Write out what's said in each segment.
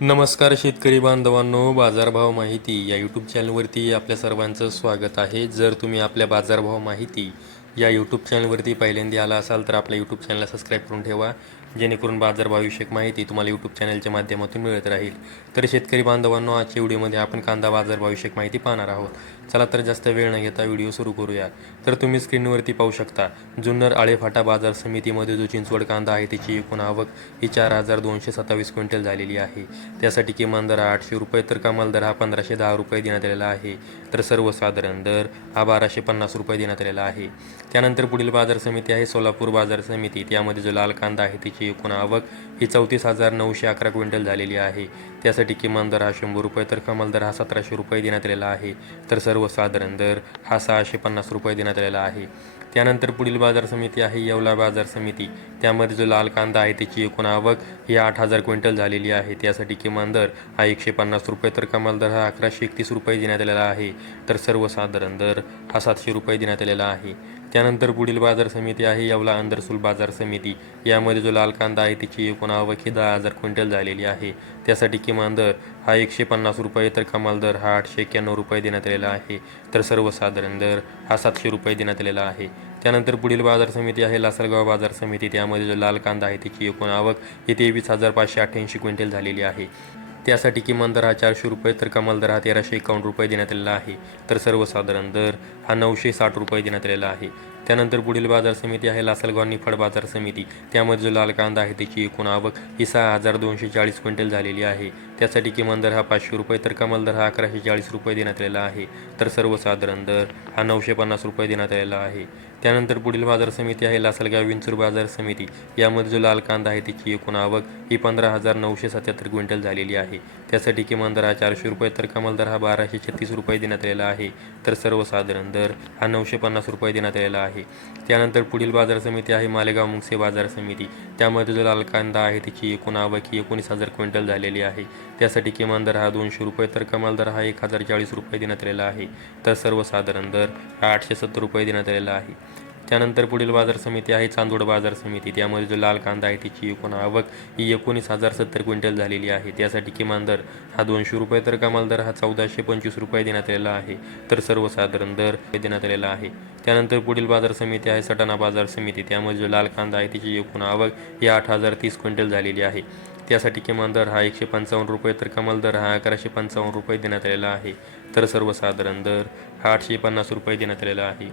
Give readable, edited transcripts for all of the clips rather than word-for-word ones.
नमस्कार शेतकरी बांधवांनो, बाजारभाव माहिती या यूट्यूब चॅनलवरती आपल्या सर्वांचं स्वागत आहे. जर तुम्ही आपल्या बाजारभाव माहिती या यूट्यूब चॅनलवरती पहिल्यांदा आला असाल तर आपल्या यूट्यूब चॅनलला सबस्क्राईब करून ठेवा, जेणेकरून बाजारभावविषयक माहिती तुम्हाला यूट्यूब चॅनलच्या माध्यमातून मिळत राहील. तर शेतकरी बांधवांनो, आजच्या व्हिडिओमध्ये आपण कांदा बाजारभावविषयक माहिती पाहणार आहोत. चला तर जास्त वेळ न घेता व्हिडिओ सुरू करूया. तर तुम्ही स्क्रीनवरती पाहू शकता, जुन्नर आळेफाटा बाजार समितीमध्ये जो चिंचवड कांदा आहे त्याची एकूण आवक ही 4,227 क्विंटल झालेली आहे. त्यासाठी किमान दर हा 800 रुपये तर कमाल दर हा 1,510 रुपये देण्यात आलेला आहे. तर सर्वसाधारण दर हा 1,250 रुपये देण्यात आलेला आहे. त्यानंतर पुढील बाजार समिती आहे सोलापूर बाजार समिती. त्यामध्ये जो लाल कांदा आहे त्याची एकूण आवक ही 34,911 क्विंटल झालेली आहे. त्यासाठी किमान दर हा 100 रुपये तर कमाल दर हा 1,700 रुपये देण्यात आलेला आहे. तर सर्वसाधारण दर हा 650 रुपये देण्यात आलेला आहे. त्यानंतर पुढील बाजार समिती आहे येवला बाजार समिती. त्यामध्ये जो लाल कांदा आहे त्याची एकूण आवक ही 8,000 क्विंटल झालेली आहे. त्यासाठी किमान दर हा 150 रुपये तर कमाल दर हा 1,131 रुपये देण्यात आलेला आहे. तर सर्वसाधारण दर हा 700 रुपये देण्यात आलेला आहे. त्यानंतर पुढील बाजार समिती आहे येवला अंदरसूल बाजार समिती. यामध्ये जो लाल कांदा आहे त्याची एकूण आवक ही 10,000 क्विंटल झालेली आहे. त्यासाठी किमान दर हा 150 रुपये तर कमाल दर हा 891 रुपये देण्यात आलेला आहे. तर सर्वसाधारण दर हा 700 रुपये देण्यात आलेला आहे. त्यानंतर पुढील बाजार समिती आहे लासलगाव बाजार समिती. त्यामध्ये जो लाल कांदा आहे त्याची एकूण आवक ही 23,588 क्विंटल झालेली आहे. त्यासाठी किमान दर हा 400 रुपये तर कमाल दर हा 1,351 रुपये देण्यात आलेला आहे. तर सर्वसाधारण दर हा 960 रुपये देण्यात आलेला आहे. त्यानंतर पुढील बाजार समिती आहे लासलगाव निफाड बाजार समिती. त्यामध्ये जो लाल कांदा आहे त्याची एकूण आवक ही 6,240 क्विंटल झालेली आहे. त्यासाठी किमान दर हा 500 रुपये तर कमाल दर हा 1,140 रुपये देण्यात आलेला आहे. तर सर्वसाधारण दर हा 950 रुपये देण्यात आलेला आहे. त्यानंतर पुढील बाजार समिती आहे लासलगाव विंचूर बाजार समिती. यामध्ये जो लाल कांदा आहे त्याची एकूण आवक ही 15,977 क्विंटल झालेली आहे. त्यासाठी किमान दर हा 400 रुपये तर कमाल दर हा 1,236 रुपये देण्यात आलेला आहे. तर सर्वसाधारण दर हा 950 रुपये देण्यात आलेला आहे. त्यानंतर पुढील बाजार समिती आहे मालेगाव मुंगसे बाजार समिती. त्यामध्ये जो लाल कांदा आहे त्याची एकूण आवक ही 19,000 क्विंटल झालेली आहे. त्यासाठी किमान दर हा 200 रुपये तर कमाल दर हा 1,040 रुपये देण्यात आलेला आहे. तर सर्वसाधारण दर हा 870 रुपये देण्यात आलेला आहे. त्यानंतर पुढील बाजार समिती आहे चांदोड बाजार समिती. त्यामध्ये जो लाल कांदा आहे त्याची एकूण आवक ही 19,070 क्विंटल झालेली आहे. त्यासाठी किमान दर हा 200 रुपये तर कमाल दर हा 1,425 रुपये देण्यात आलेला आहे. तर सर्वसाधारण दर देण्यात आलेला आहे. त्यानंतर पुढील बाजार समिती आहे सटाणा बाजार समिती. त्यामध्ये जो लाल कांदा आहे त्याची एकूण आवक ही 8,030 क्विंटल झालेली आहे. त्यासाठी किमान दर हा 155 रुपये तर कमाल दर हा 1,155 रुपये देण्यात आलेला आहे. तर सर्वसाधारण दर हा 850 रुपये देण्यात आलेला आहे.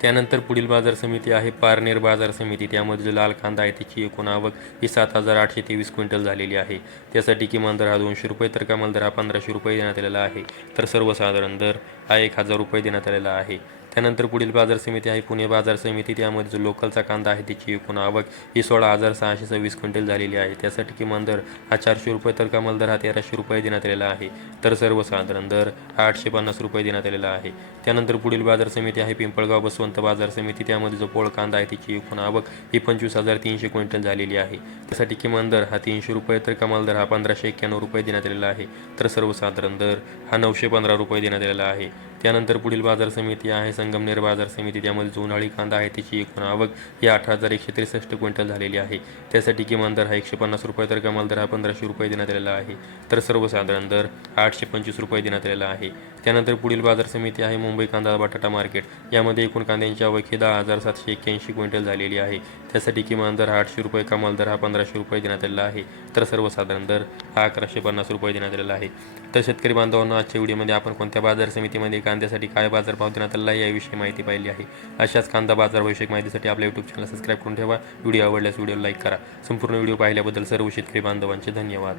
त्यानंतर पुढील बाजार समिती आहे पारनेर बाजार समिती. त्यामध्ये जो लाल कांदा आहे त्याची एकूण आवक ही 7,823 क्विंटल झालेली आहे. त्यासाठी किमान दर हा 200 रुपये तर कमाल दर हा 1,500 रुपये देण्यात आलेला आहे. तर सर्वसाधारण दर हा 1,000 रुपये देण्यात आलेला आहे. त्यानंतर पुढील बाजार समिती आहे पुणे बाजार समिती. त्यामध्ये जो लोकलचा कांदा आहे त्याची एकूण आवक ही 16,626 क्विंटल झालेली आहे. त्यासाठी किमान दर हा 400 रुपये तर कमाल दर हा 1,300 रुपये देण्यात आलेला आहे. तर सर्वसाधारण दर हा 850 रुपये देण्यात आलेला आहे. त्यानंतर पुढील बाजार समिती आहे पिंपळगाव बसवंत बाजार समिती. त्यामध्ये जो पोळ कांदा आहे त्याची एकूण आवक ही 25,300 क्विंटल झालेली आहे. त्यासाठी किमान दर हा 300 रुपये तर कमाल दर हा 1,591 रुपये देण्यात आलेला आहे. तर सर्वसाधारण दर हा 915 रुपये देण्यात आलेला आहे. त्यानंतर पुढील बाजार समिती आहे संगमनेर बाजार समिती. त्यामध्ये जो उन्हाळी कांदा आहे त्याची एकूण आवक ही 18,163 क्विंटल झालेली आहे. त्यासाठी किमान दर हा 150 रुपये तर कमाल दर हा 1,500 रुपये देण्यात आलेला आहे. तर सर्वसाधारण दर हा 825 रुपये देण्यात आलेला आहे. त्यानंतर पुढील बाजार समिती आहे मुंबई कांदा बटाटा मार्केट. यामध्ये एकूण कांद्यांची आवक ही 10,781 क्विंटल झालेली आहे. त्यासाठी किमान दर हा 800 रुपये कमाल दर हा 1,500 रुपये देण्यात आलेला आहे. तर सर्वसाधारण दर हा 1,150 रुपये देण्यात आलेला आहे. तर शेतकरी बांधवांना आजच्या व्हिडिओमध्ये आपण कोणत्या बाजार समितीमध्ये कांद्यासाठी काय बाजारभाव देण्यात आलेला आहे याविषयी माहिती पाहिली आहे. अशाच कांदा बाजारविषयक माहितीसाठी आपल्या यूट्यूब चॅनल सबस्क्राईब करून ठेवा. व्हिडिओ आवडल्यास व्हिडिओ लाईक करा. संपूर्ण व्हिडिओ पाहिल्याबद्दल सर्व शेतकरी बांधवांचे धन्यवाद.